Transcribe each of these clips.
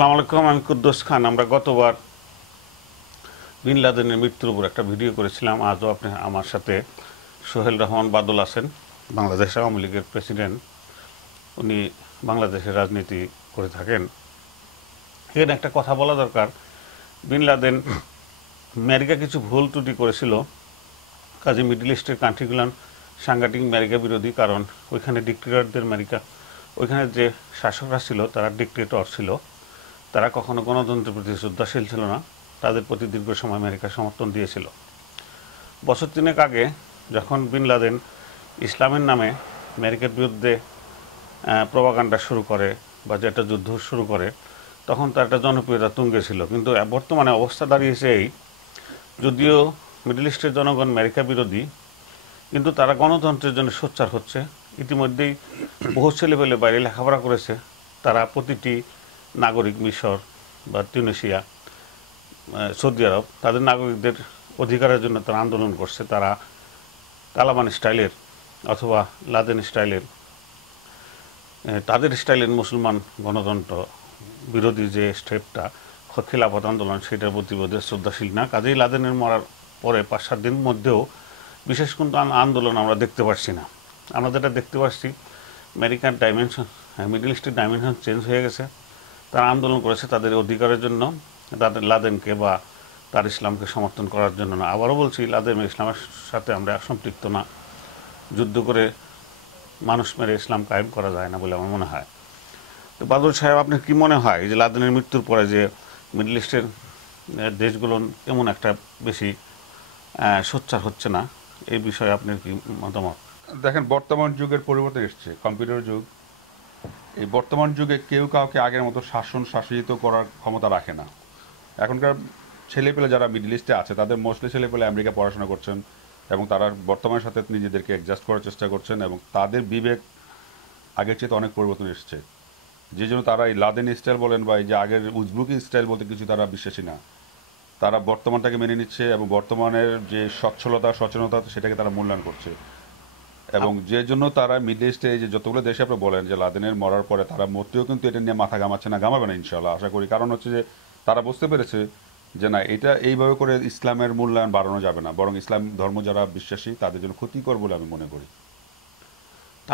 আসসালামু আলাইকুম, আমি কুদ্দুস খান। আমরা গতবার বিন লাদেনের মৃত্যুর উপর একটা ভিডিও করেছিলাম। আজও আপনি আমার সাথে সোহেল রহমান বাদল আছেন, বাংলাদেশ আওয়ামী লীগের প্রেসিডেন্ট। উনি বাংলাদেশের রাজনীতি করে থাকেন। এখানে একটা কথা বলা দরকার, বিন লাদেন আমেরিকা কিছু ভুল ত্রুটি করেছিল, কাজে মিডল ইস্টের কান্ট্রিগুলান সাংঘাতিক আমেরিকা বিরোধী। কারণ ওইখানে ডিক্টেটরদের আমেরিকা, ওইখানে যে শাসকরা ছিল তারা ডিক্টেটর ছিল, তারা কখনো গণতন্ত্রের প্রতি শ্রদ্ধাশীল ছিল না, তাদের প্রতি দীর্ঘ সময় আমেরিকা সমর্থন দিয়েছিল। বছর তিনেক আগে যখন বিন লাদেন ইসলামের নামে আমেরিকার বিরুদ্ধে প্রপাগান্ডা শুরু করে বা যেটা যুদ্ধ শুরু করে, তখন তার একটা জনপ্রিয়তা তুঙ্গে ছিল। কিন্তু বর্তমানে অবস্থা দাঁড়িয়েছে এই, যদিও মিডল ইস্টের জনগণ আমেরিকা বিরোধী, কিন্তু তারা গণতন্ত্রের জন্য সোচ্চার হচ্ছে। ইতিমধ্যেই বহু ছেলেপেলে বাইরে লেখাপড়া করেছে, তারা প্রতিটি নাগরিক, মিশর বা টিউনিশিয়া, সৌদি আরব, তাদের নাগরিকদের অধিকারের জন্য তারা আন্দোলন করছে। তারা তালেবান স্টাইলের অথবা লাদেন স্টাইলের, তাদের স্টাইলের মুসলমান গণতন্ত্র বিরোধী যে স্টেপটা খিলাফত আন্দোলন, সেটার প্রতি বোধহয় শ্রদ্ধাশীল না। কাজেই লাদেনের মরার পরে 5-7 দিন মধ্যেও বিশেষ কোনো আন্দোলন আমরা দেখতে পাচ্ছি না। আমরা যেটা দেখতে পাচ্ছি, আমেরিকার ডাইমেনশন, মিডল ইস্টের ডাইমেনশন চেঞ্জ হয়ে গেছে। তারা আন্দোলন করেছে তাদের অধিকারের জন্য, তাদের লাদেনকে বা তার ইসলামকে সমর্থন করার জন্য না। আবারও বলছি, লাদেন ইসলামের সাথে আমরা সম্পৃক্ত না। যুদ্ধ করে মানুষ মেরে ইসলাম কায়েম করা যায় না বলে আমার মনে হয়। তো বাদল সাহেব, আপনার কি মনে হয় যে লাদেনের মৃত্যুর পরে যে মিডল ইস্টের দেশগুলো এমন একটা বেশি সোচ্চার হচ্ছে না, এই বিষয়ে আপনার কি মতামত? দেখেন, বর্তমান যুগের পরিবর্তন এসছে, কম্পিউটার যুগ। এই বর্তমান যুগে কেউ কাউকে আগের মতো শাসিত করার ক্ষমতা রাখে না। এখনকার ছেলেপেলে যারা মিডল ইস্টে আছে, তাদের মোস্টলি ছেলেপেলে আমেরিকা পড়াশোনা করছেন এবং তারা বর্তমানের সাথে নিজেদেরকে অ্যাডজাস্ট করার চেষ্টা করছেন এবং তাদের বিবেক আগের চেয়ে অনেক পরিবর্তন এসছে। যে জন্য তারা এই লাদেন স্টাইল বলেন বা এই যে আগের উজবুকি স্টাইল বলতে কিছু তারা বিশ্বাসী না। তারা বর্তমানটাকে মেনে নিচ্ছে এবং বর্তমানের যে সচ্ছলতা সচেতনতা সেটাকে তারা মূল্যায়ন করছে। এবং যে জন্য তারা মিডল ইস্টে যে যতগুলো দেশে আপনি বলেন যে লাদেনের মরার পরে তারা মোটেও কিন্তু এটা নিয়ে মাথা ঘামাচ্ছে না, ঘামাবে না ইনশাল্লাহ, আশা করি। কারণ হচ্ছে যে তারা বুঝতে পেরেছে যে না, এটা এইভাবে করে ইসলামের মূল্যায়ন বাড়ানো যাবে না, বরং ইসলাম ধর্ম যারা বিশ্বাসী তাদের জন্য ক্ষতিকর বলে আমি মনে করি।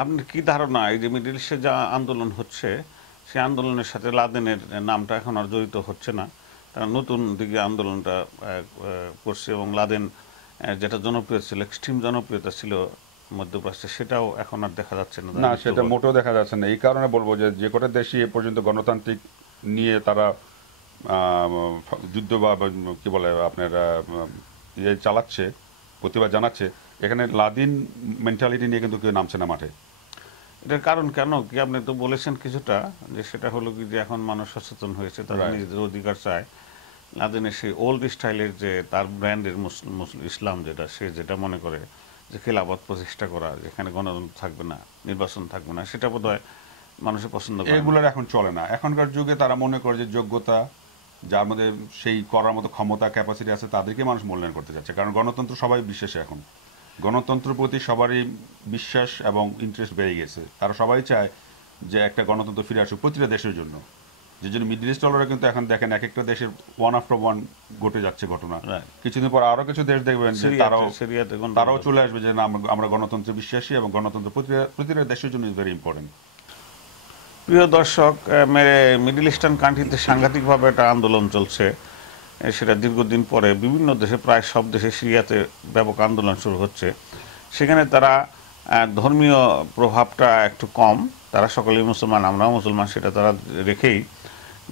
আপনার কি ধারণা, এই যে মিডল ইস্টে যা আন্দোলন হচ্ছে, সেই আন্দোলনের সাথে লাদেনের নামটা এখন আর জড়িত হচ্ছে না, তারা নতুন দিকে আন্দোলনটা করছে এবং লাদেন যেটা জনপ্রিয় ছিল, এক্সট্রিম জনপ্রিয়তা ছিল মধ্যপ্রাচ্যে, সেটাও এখন আর দেখা যাচ্ছে না? না, সেটা মোটেও দেখা যাচ্ছে না। এই কারণে বলবো যে যে কটা দেশই এ পর্যন্ত গণতান্ত্রিক নিয়ে তারা যুদ্ধ বা কি বলে আপনার ইয়ে চালাচ্ছে, প্রতিবাদ জানাচ্ছে, এখানে লাদিন মেন্টালিটি নিয়ে কিন্তু কেউ নামছে না মাঠে। এটার কারণ কেন কি আপনি তো বলেছেন কিছুটা, যে সেটা হলো কি যে এখন মানুষ সচেতন হয়েছে, তারা নিজেদের অধিকার চায়। লাদেনের সেই ওল্ড স্টাইলের যে তার ব্র্যান্ডের ইসলাম, যেটা সে যেটা মনে করে যে খিলাফত প্রতিষ্ঠা করা, যেখানে গণতন্ত্র থাকবে না, নির্বাচন থাকবে না, সেটা বোধহয় মানুষের পছন্দ করে। এগুলোর এখন চলে না। এখনকার যুগে তারা মনে করে যে যোগ্যতা, যার মধ্যে সেই করার মতো ক্ষমতা ক্যাপাসিটি আছে, তাদেরকে মানুষ মূল্যায়ন করতে চাচ্ছে। কারণ গণতন্ত্র সবাই বিশ্বাসী এখন, গণতন্ত্রের প্রতি সবারই বিশ্বাস এবং ইন্টারেস্ট বেড়ে গেছে। তারা সবাই চায় যে একটা গণতন্ত্র ফিরে আসুক প্রতিটা দেশের জন্য। যে জন্য মিডল ইস্ট অলরা কিন্তু এখন দেখেন এক একটা দেশের ওয়ান আফটার ওয়ান ঘটে যাচ্ছে ঘটনা। কিছুদিন পর আরো কিছু দেশ দেখবেন যে তারাও চলে আসবে যে না, আমরা গণতন্ত্রে বিশ্বাসী এবং গণতন্ত্র প্রতিটা দেশের জন্য ইজ ভেরি ইম্পর্টেন্ট। প্রিয় দর্শক, মিডল ইস্টার্ন কান্ট্রিতে সাংঘাতিকভাবে একটা আন্দোলন চলছে। সেটা দীর্ঘদিন পরে বিভিন্ন দেশে, প্রায় সব দেশে সিরিয়াতে ব্যাপক আন্দোলন শুরু হচ্ছে। সেখানে তারা ধর্মীয় প্রভাবটা একটু কম, তারা সকলেই মুসলমান, আমরাও মুসলমান, সেটা তারা রেখেই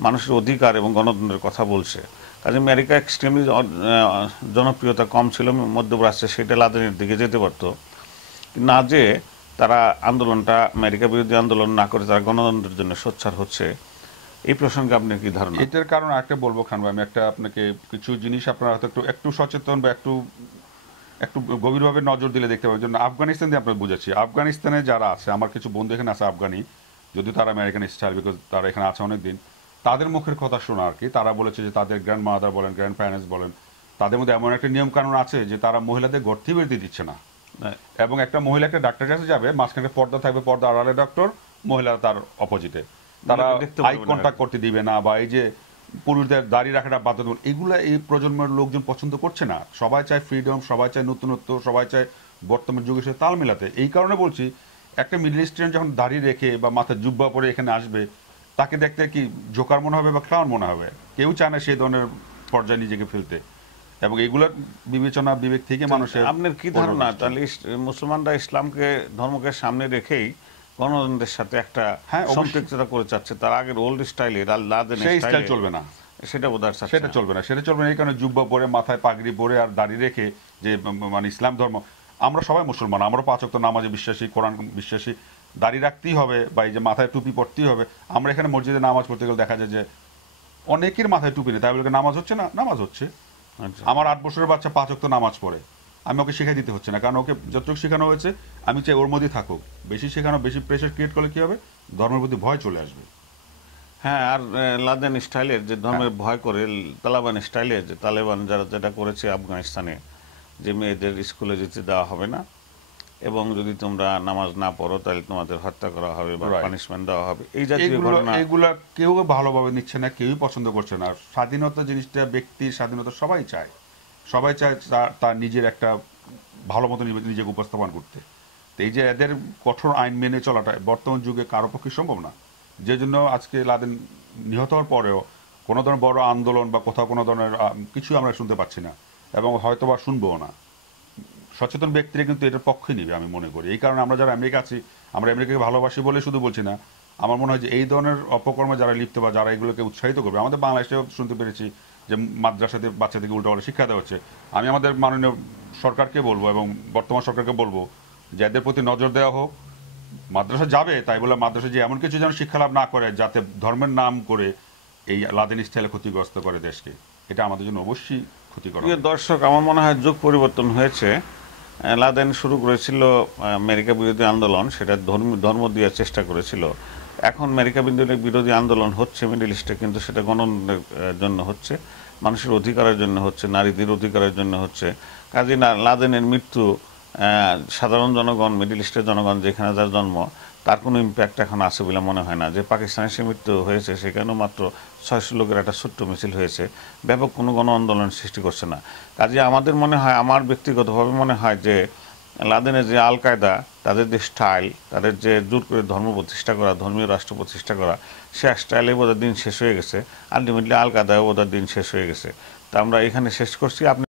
মানুষের অধিকার এবং গণতন্ত্রের কথা বলছে। কাজে আমেরিকা এক্সট্রিমলি জনপ্রিয়তা কম ছিল মধ্যপ্রাচ্যে, সেটা লাদেনের দিকে যেতে পারত না। যে তারা আন্দোলনটা আমেরিকা বিরোধী আন্দোলন না করে তারা গণতন্ত্রের জন্য সোচ্চার হচ্ছে, এই প্রসঙ্গে আপনার কি ধারণা? এটার কারণ একটা বলবো খান ভাই, আমি আপনাকে কিছু জিনিস আপনারা হয়তো একটু সচেতন বা একটু গভীরভাবে নজর দিলে দেখতে পাবেন। জন্য আফগানিস্তান দিয়ে আপনার বুঝেছি, আফগানিস্তানে যারা আছে, আমার কিছু বন্ধু এখানে আছে আফগানি, যদি তারা আমেরিকান স্টাইল, বিকজ তারা এখানে আছে অনেকদিন, তাদের মুখের কথা শোনা আর কি। তারা বলেছে যে তাদের গ্র্যান্ড মাদার বলেন, গ্র্যান্ড প্যারেন্টস বলেন, তাদের মধ্যে এমন একটা নিয়ম কানুন আছে যে তারা মহিলাদের ঘর থেকে বেরোতে দিচ্ছে না। এবং একটা মহিলা একটা ডাক্তারের কাছে যাবে, মাঝখানে পর্দা থাকবে, পর্দা আড়ালে ডক্টর, মহিলা তার অপোজিটে। তারা দেখতে আই পারবে না। কন্টাক্ট করতে দিবে না, বা এই যে পুরুষদের দাঁড়িয়ে রাখাটা বাধ্যতামূলক, এগুলা এই প্রজন্মের লোকজন পছন্দ করছে না। সবাই চায় ফ্রিডম, সবাই চায় নতুনত্ব, সবাই চায় বর্তমান যুগের সাথে তাল মিলাতে। এই কারণে বলছি, একটা মিডল ইস্টার্ন যখন দাঁড়িয়ে রেখে বা মাথায় জুব্বা পরে এখানে আসবে, তাকে দেখতে কি জোকার মনে হবে বা ক্লাউন মনে হবে? কেউ চায় না সেই ধরনের পর্যায়ে নিজেকে ফেলতে। এবং এগুলোর বিবেচনা বিবেক থেকে মানুষের আপনার কি ধারণা তাহলে মুসলমানরা ইসলামকে ধর্মকে সামনে রেখেই গণতন্ত্রের সাথে একটা হ্যাঁ, অবশ্যই। সম্পৃক্ততা করে চাচ্ছে, তার আগের ওল্ড স্টাইলে লাদেন সেই স্টাইলে স্টাইল চলবে না, সেটা বোঝার চাচ্ছে সেটা চলবে না, সেটা চলবে না। এই কারণে জুব্বা পরে, মাথায় পাগড়ি পরে আর দাড়ি রেখে যে মানে ইসলাম ধর্ম, আমরা সবাই মুসলমান, আমরা 5 ওয়াক্ত নামাজে বিশ্বাসী, কোরআন বিশ্বাসী, দাড়ি রাখতেই হবে বা এই যে মাথায় টুপি পরতেই হবে। আমরা এখানে মসজিদে নামাজ পড়তে গেলে দেখা যায় যে অনেকের মাথায় টুপি নেই, তাই বলে নামাজ হচ্ছে না? নামাজ হচ্ছে। আচ্ছা। আমার 8 বছরের বাচ্চা 5 ওয়াক্ত নামাজ পড়ে, আমি ওকে শিখাই দিতে হচ্ছে না, কারণ ওকে যতটুকু শেখানো হয়েছে আমি চাই ওর মধ্যেই থাকুক। বেশি শেখানো, বেশি প্রেশার ক্রিয়েট করলে কি হবে? ধর্মের প্রতি ভয় চলে আসবে। হ্যাঁ, আর লাদেন স্টাইলের যে ধর্মের ভয় করে, তালেবান স্টাইলে যে তালেবান যারা যেটা করেছে আফগানিস্তানে, যে মেয়েদের স্কুলে যেতে দেওয়া হবে না এবং যদি তোমরা নামাজ না পড়ো তাহলে তোমাদের হত্যা করা হবে বা Right. পানিশমেন্ট দেওয়া হবে, এই জাতীয় ঘটনা। এগুলা কেউ ভালোভাবে নিচ্ছে না, কেউই পছন্দ করছে না। স্বাধীনতা জিনিসটা, ব্যক্তির স্বাধীনতা সবাই চায়, সবাই চায় তার নিজের একটা ভালো মতো নিজেকে উপস্থাপন করতে। তো এই যে এদের কঠোর আইন মেনে চলাটা বর্তমান যুগে কারো পক্ষে সম্ভব না। যে জন্য আজকে লাদেন নিহত হওয়ার পরেও কোনো ধরনের বড় আন্দোলন বা কোথাও কোনো ধরনের কিছু আমরা শুনতে পাচ্ছি না, এবং হয়তো বা শুনবো না। সচেতন ব্যক্তিরা কিন্তু এটার পক্ষে নিবে আমি মনে করি। এই কারণে আমরা যারা আমেরিকা আছি, আমরা আমেরিকাকে ভালোবাসি বলে শুধু বলছি না, আমার মনে হয় যে এই ধরনের অপকর্মে যারা লিপ্ত বা যারা এগুলোকে উৎসাহিত করবে, আমাদের বাংলাদেশেও শুনতে পেরেছি যে মাদ্রাসাতে বাচ্চাদেরকে উল্টাপাল্টা শিক্ষা দেওয়া হচ্ছে। আমি আমাদের মাননীয় সরকারকে বলবো এবং বর্তমান সরকারকে বলবো যে এদের প্রতি নজর দেওয়া হোক। মাদ্রাসা যাবে তাই বলে মাদ্রাসা যে এমন কিছু যেন শিক্ষা লাভ না করে যাতে ধর্মের নাম করে এই লাদেন স্টাইলে ক্ষতিগ্রস্ত করে দেশকে। এটা আমাদের জন্য অবশ্যই ক্ষতিকর। প্রিয় দর্শক, আমার মনে হয় যুগ পরিবর্তন হয়েছে। লাদেন শুরু করেছিল আমেরিকা বিরোধী আন্দোলন, সেটা ধর্ম দেওয়ার চেষ্টা করেছিল। এখন আমেরিকা বিরোধী আন্দোলন হচ্ছে মিডল ইস্টে, কিন্তু সেটা গণতন্ত্রের জন্য হচ্ছে, মানুষের অধিকারের জন্য হচ্ছে, নারীদের অধিকারের জন্য হচ্ছে। কাজী লাদেনের মৃত্যু সাধারণ জনগণ, মিডল ইস্টের জনগণ যেখানে যার জন্ম, তার কোনো ইম্প্যাক্ট এখন আছে বলে মনে হয় না। যে পাকিস্তানে সে মৃত্যু হয়েছে, সেখানেও মাত্র 600 লোকের একটা ছোট্ট মিছিল হয়েছে, ব্যাপক কোনো গণ আন্দোলন সৃষ্টি করছে না। কাজে আমাদের মনে হয়, আমার ব্যক্তিগতভাবে মনে হয় যে লাদেনের যে আল কায়দা, তাদের যে স্টাইল, তাদের যে জোর করে ধর্ম প্রতিষ্ঠা করা, ধর্মীয় রাষ্ট্র প্রতিষ্ঠা করা, সে স্টাইলে বোধহয় দিন শেষ হয়ে গেছে। আলটিমেটলি আল কায়দায় বোধহয় দিন শেষ হয়ে গেছে। তা আমরা এখানে শেষ করছি। আপনি